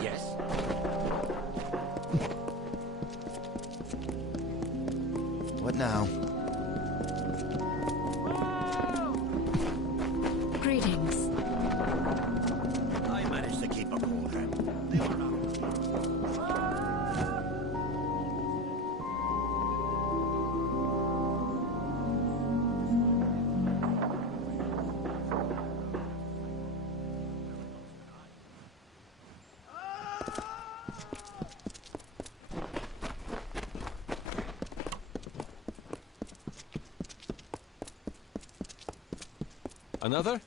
Yes. What now? Greetings. I managed to keep a cool hand. They are not. Another?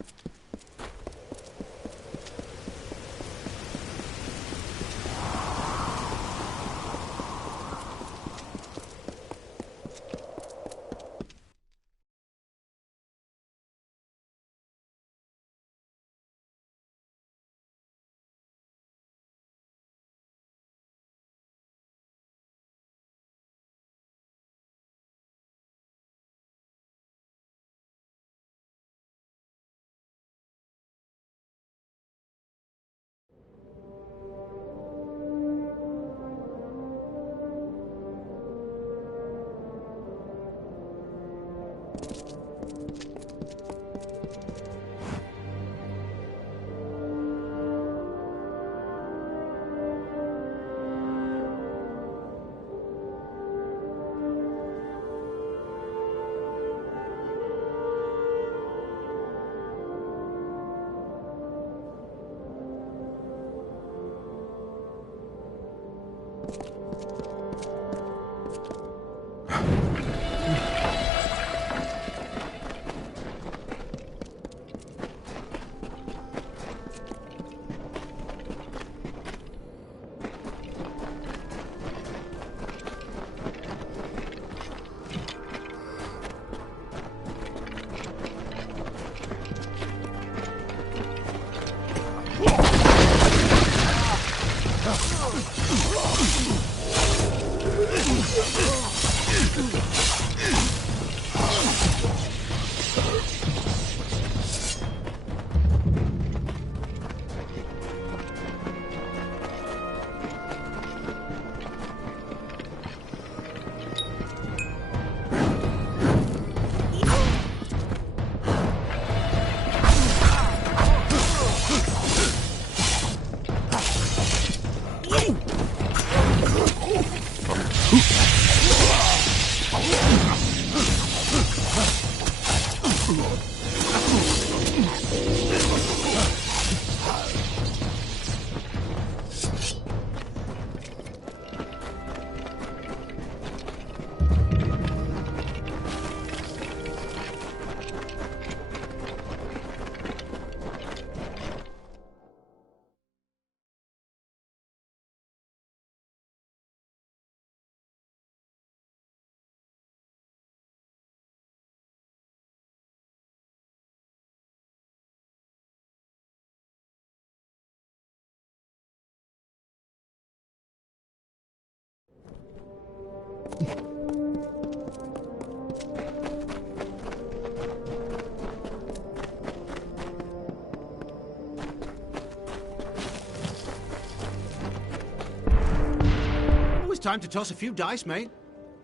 Time to toss a few dice, mate.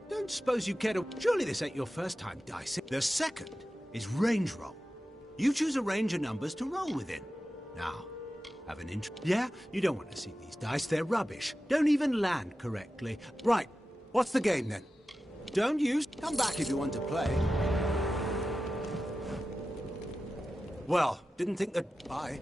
Don't suppose you care to... Surely this ain't your first time dicing. The second is range roll. You choose a range of numbers to roll within. Now, have an interest. Yeah? You don't want to see these dice. They're rubbish. Don't even land correctly. Right. What's the game, then? Don't use... Come back if you want to play. Well, didn't think that... Bye.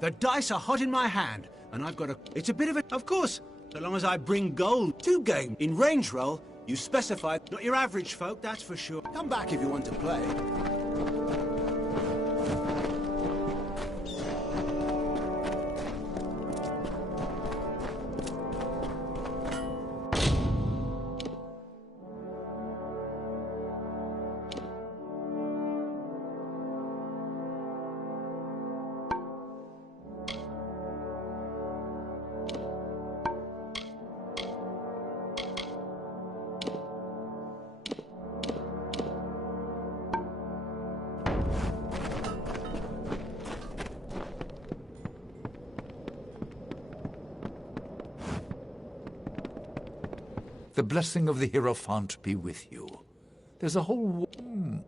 The dice are hot in my hand. And I've got a... It's a bit of a... Of course, so long as I bring gold to game. In range roll, you specify... Not your average folk, that's for sure. Come back if you want to play. The blessing of the Hierophant be with you. There's a whole...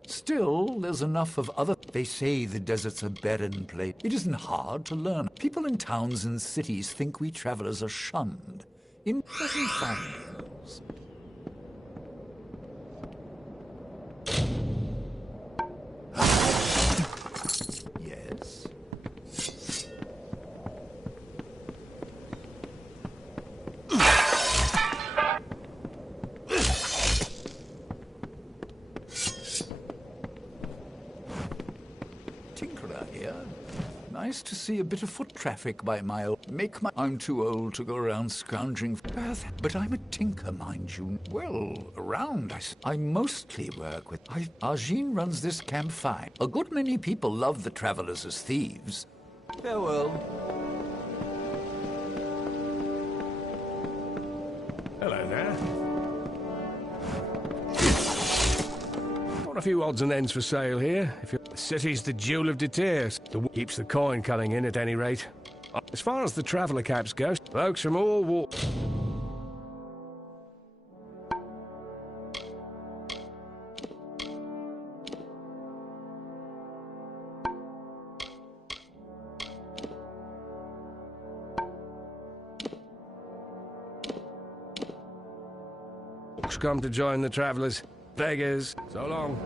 Still, there's enough of other... They say the desert's a barren place. It isn't hard to learn. People in towns and cities think we travelers are shunned. Interesting findings. Yes? Tinkerer here. Nice to see a bit of foot traffic by my old... I'm too old to go around scrounging for earth, but I'm a tinker, mind you. Well, around, I mostly work with... Argine runs this camp fine. A good many people love the travelers as thieves. Farewell. Hello there. Got a few odds and ends for sale here. The city's the jewel of Deteers. Keeps the coin coming in at any rate. As far as the traveller caps go, folks from all walks. Come to join the travellers. Beggars. So long.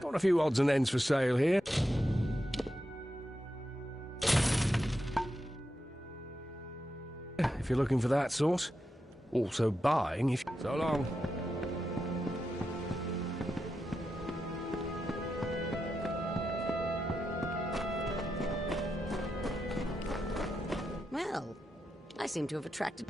Got a few odds and ends for sale here. If you're looking for that sort. Also buying if... So long. Well, I seem to have attracted...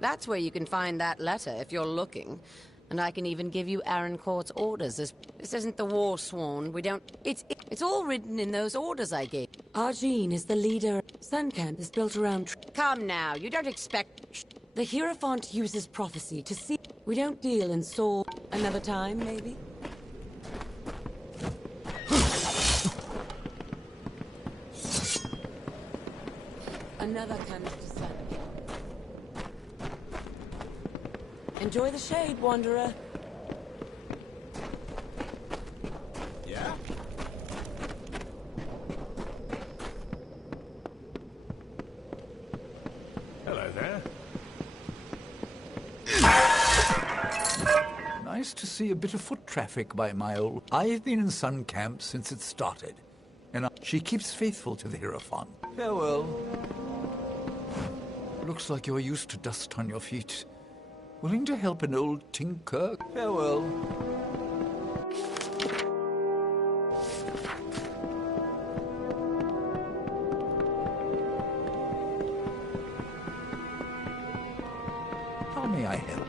That's where you can find that letter if you're looking. And I can even give you Aaron Court's orders. This isn't the war sworn. We don't... It's all written in those orders I gave. Argine is the leader. Suncamp is built around... Come now, you don't expect... The Hierophant uses prophecy to see... We don't deal in soul... Another time, maybe? Another comes to sun. Enjoy the shade, wanderer. Yeah? Hello there. Nice to see a bit of foot traffic by my old... I've been in Sun Camp since it started, and she keeps faithful to the Hierophant. Farewell. Looks like you're used to dust on your feet. Willing to help an old tinker? Farewell. How may I help?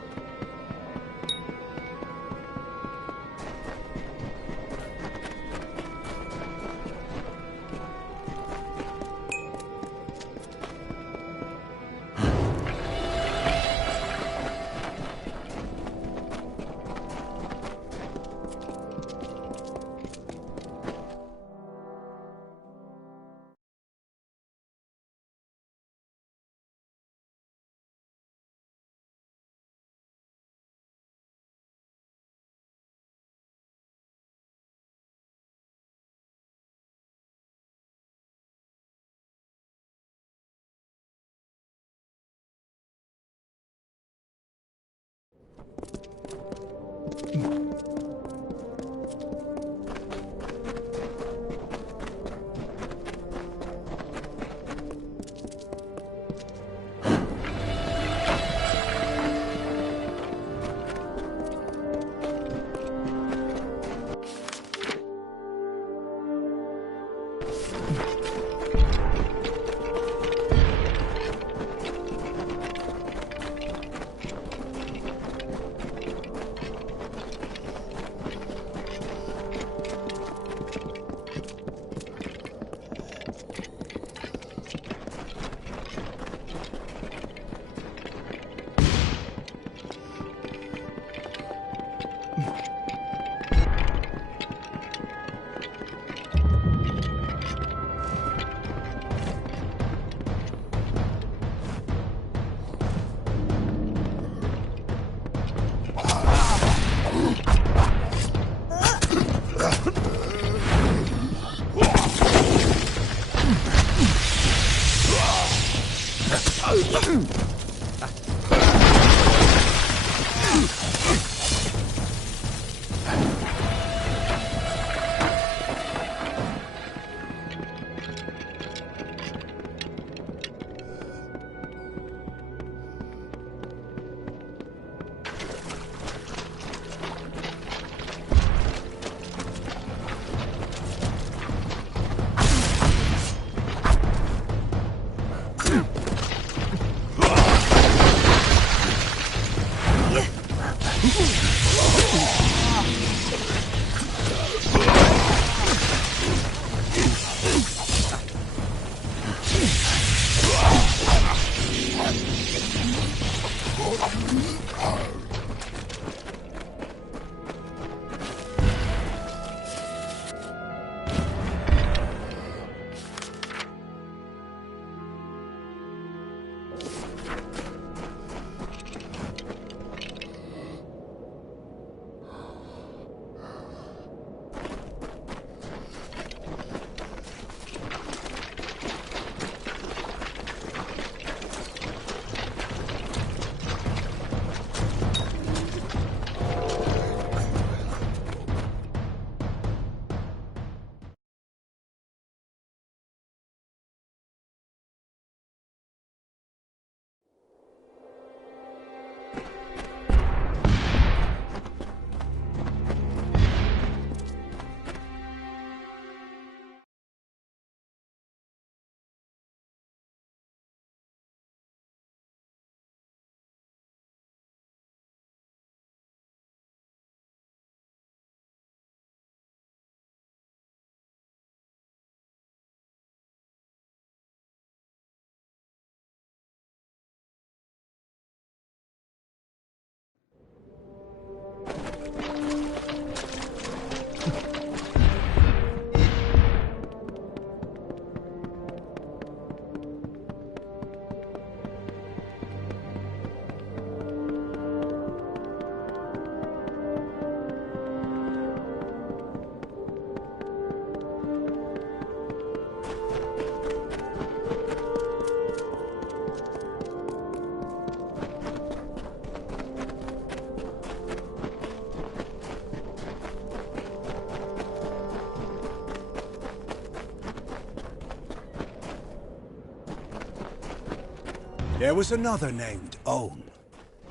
There was another named Own.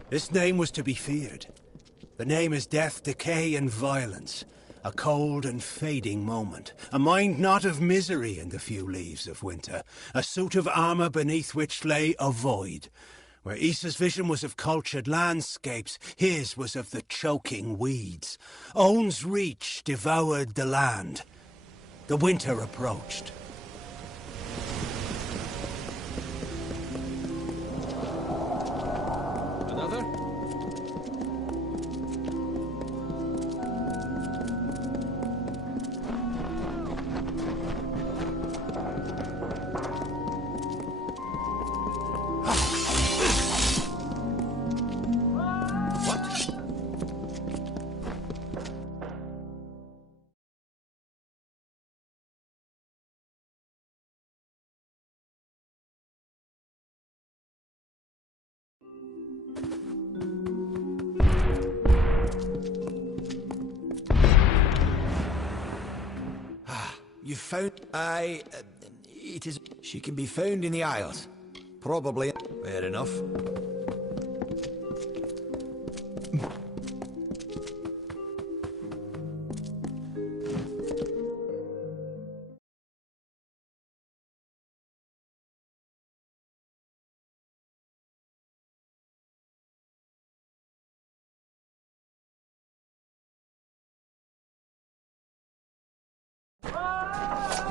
This name was to be feared. The name is death, decay, and violence. A cold and fading moment. A mind not of misery in the few leaves of winter. A suit of armor beneath which lay a void. Where Issa's vision was of cultured landscapes, his was of the choking weeds. Own's reach devoured the land. The winter approached. Another? You found... it is... She can be found in the Isles. Probably... Fair enough.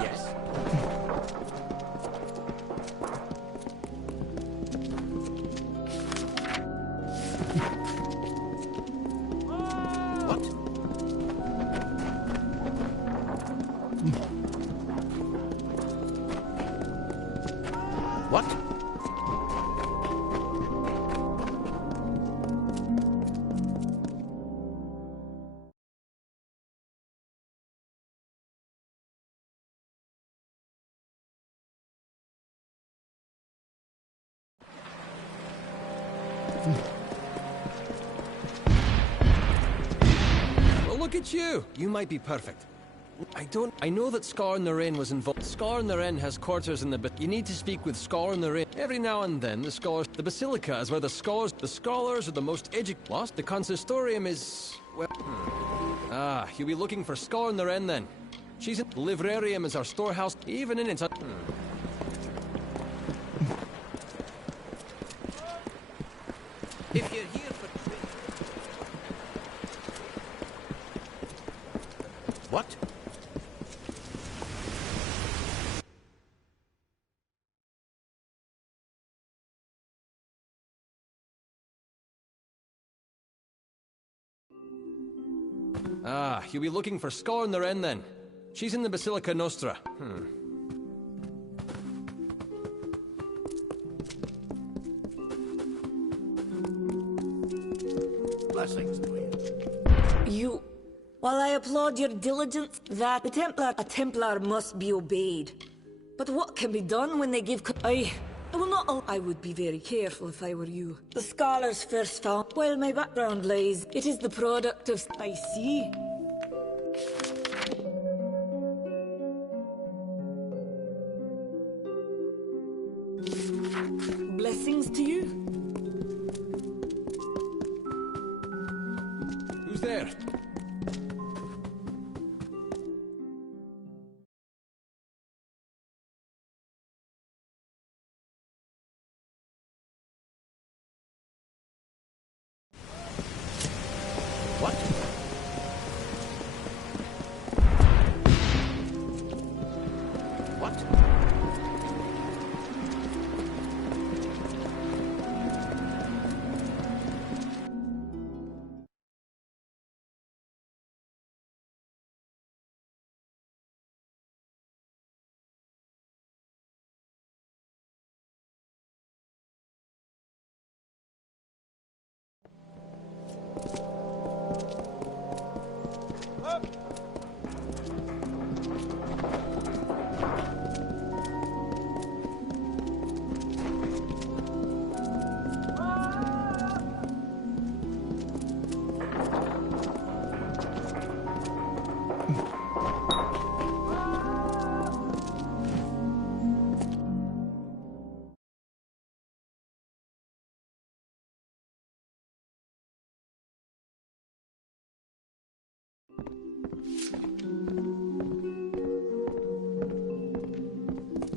Yes. What? What? Well, look at you! You might be perfect. I know that Scar in the Rain was involved. Scar in the Rain has quarters in the but you need to speak with Scar in the Rain. Every now and then, the Basilica is where the scholars are the most What? The consistorium is... well... Ah, you'll be looking for Scar in the Rain then. She's in... Livrarium is our storehouse, even in its... If you're here for... What? Ah, you'll be looking for Scar in the Rain then. She's in the Basilica Nostra. Blessings to you. You... While I applaud your diligence, a Templar must be obeyed. But what can be done when they give... I will not... I would be very careful if I were you. The scholar's first found... While my background lies, it is the product of... I see. Blessings to you. Who's there? What?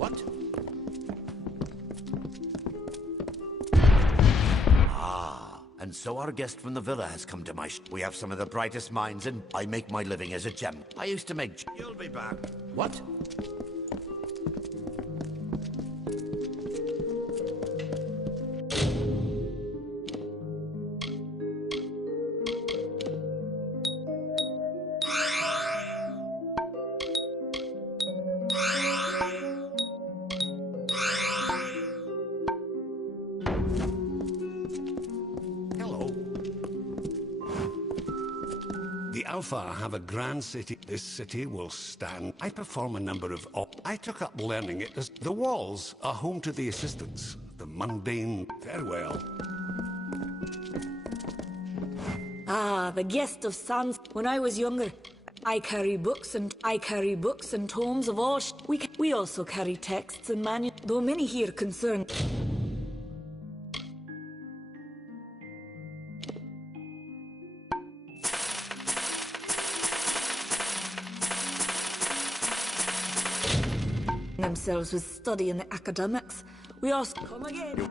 What? Ah, and so our guest from the villa has come to my We have some of the brightest minds, and I make my living as a gem. I used to make... You'll be back. What? The Alpha have a grand city. This city will stand. I perform a number of... I took up learning it as... The walls are home to the assistants. The mundane... Farewell. Ah, the guest of Sans. When I was younger, I carry books and tomes of all. We also carry texts and manuals, though many here concern. Themselves with study in the academics. We also come again.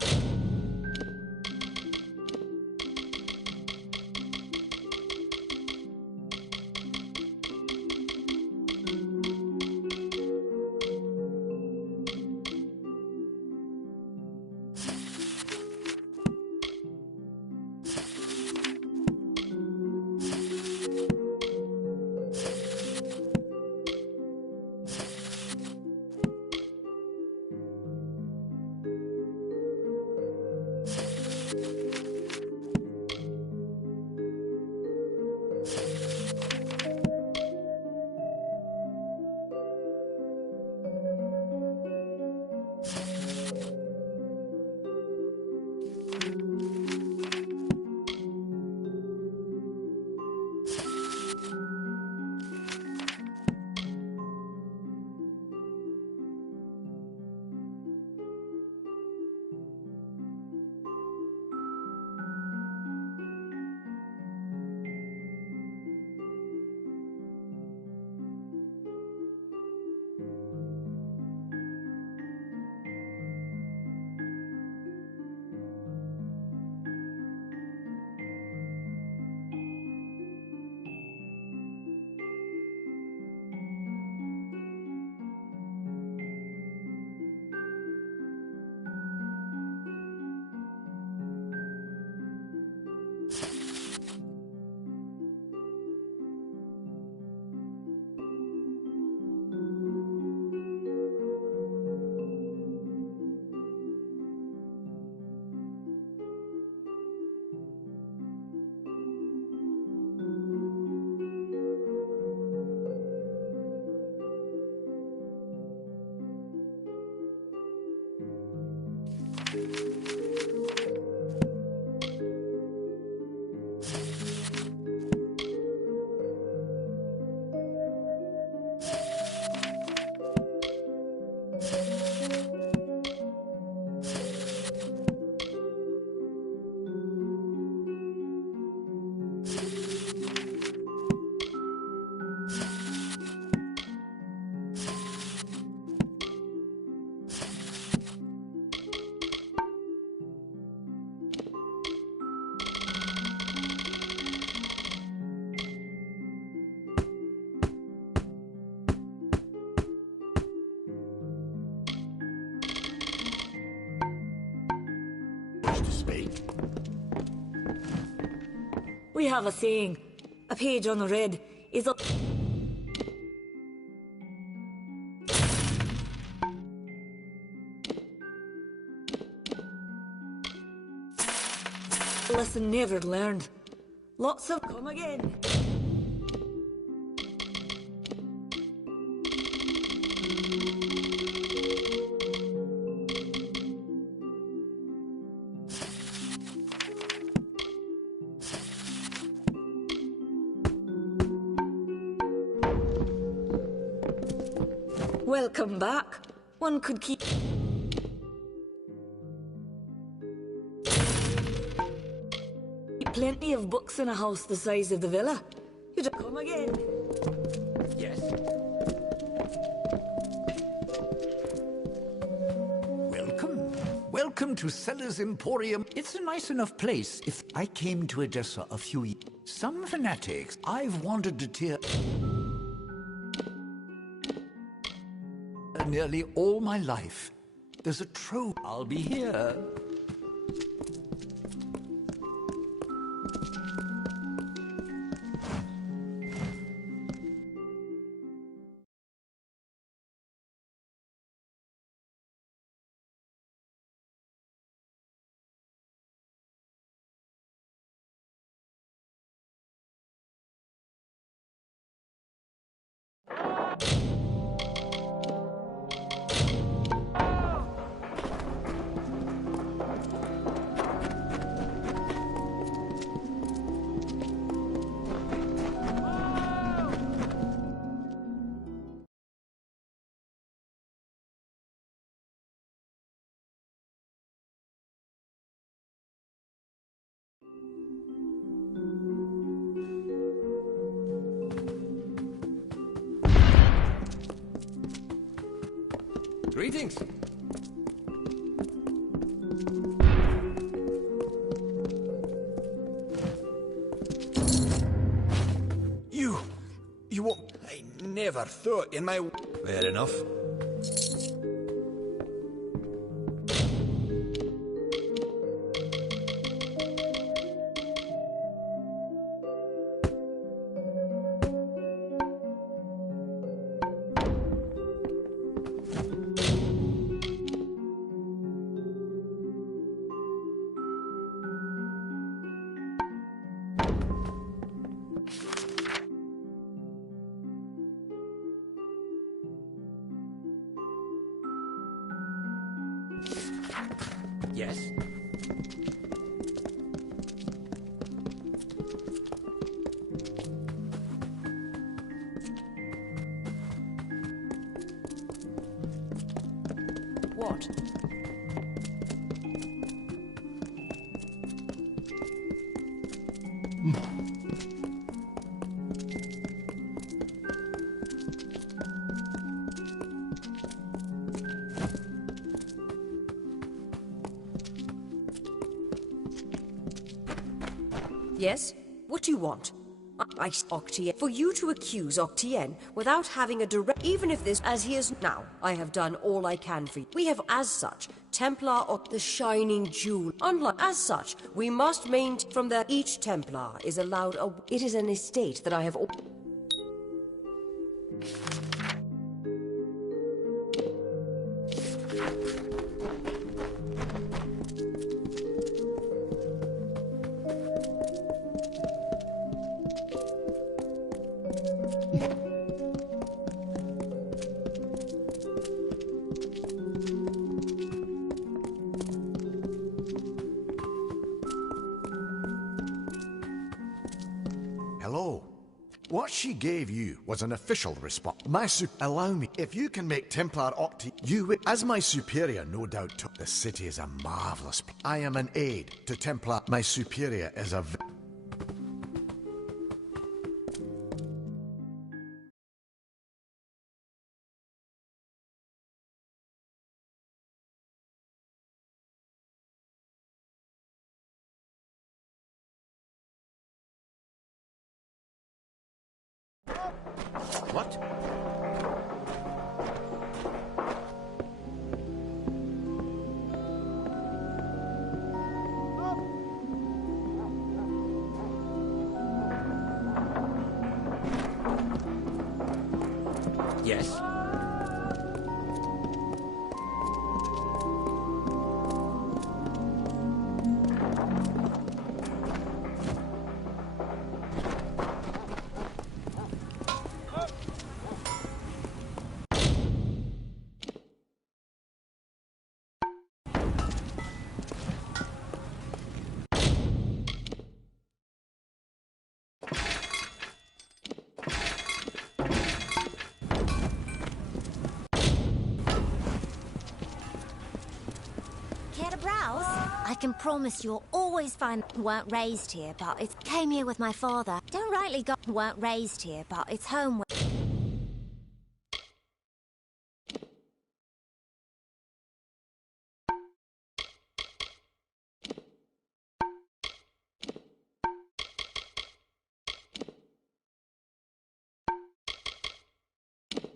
We have a saying. A page on the red is a... Lesson never learned. Lots of... Come again. Welcome back. One could keep... Plenty of books in a house the size of the villa. You'd come again. Yes. Welcome to Seller's Emporium. It's a nice enough place. If I came to Odessa a few years... Some fanatics. I've wanted to tear... nearly all my life. There's a trove. I'll be here. Greetings. You won't... I never thought in my... Fair enough. Yes? What? Yes? What do you want? I Octien. For you to accuse Octien without having a direct... Even if this, as he is now, I have done all I can for you. We have, as such, Templar of the Shining Jewel. Unlike, as such, we must maintain from that each Templar is allowed a... It is an estate that I have... Hello. What she gave you was an official response. Allow me. If you can make Templar Octi, as my superior, no doubt took. The city is a marvelous place. I am an aide to Templar. My superior is a... What? Yes? I can promise you'll always find weren't raised here, but it came here with my father. Don't rightly got weren't raised here, but it's home.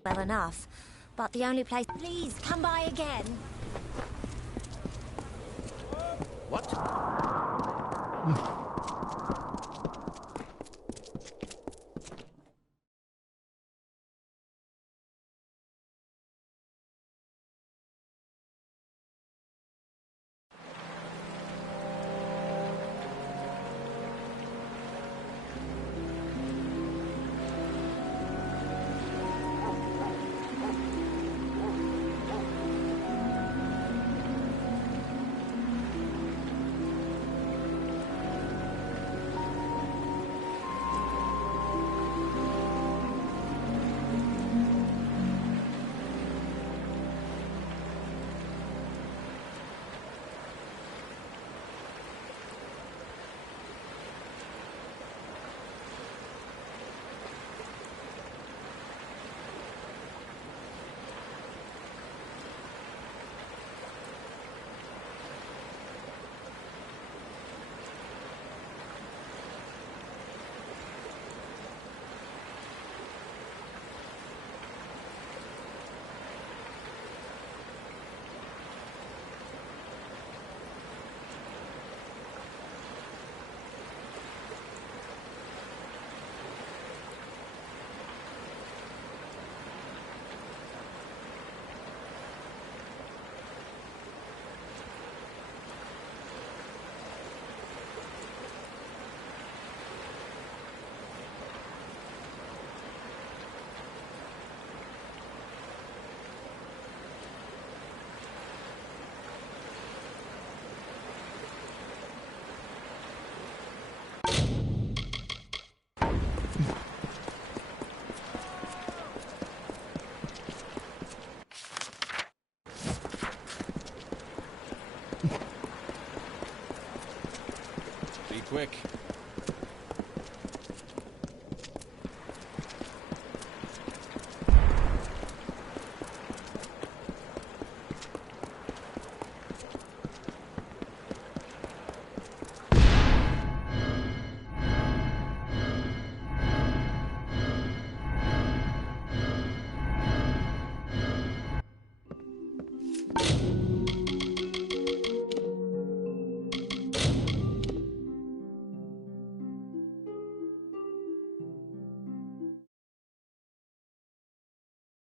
well enough, but the only place... Please, come by again. What? Be quick.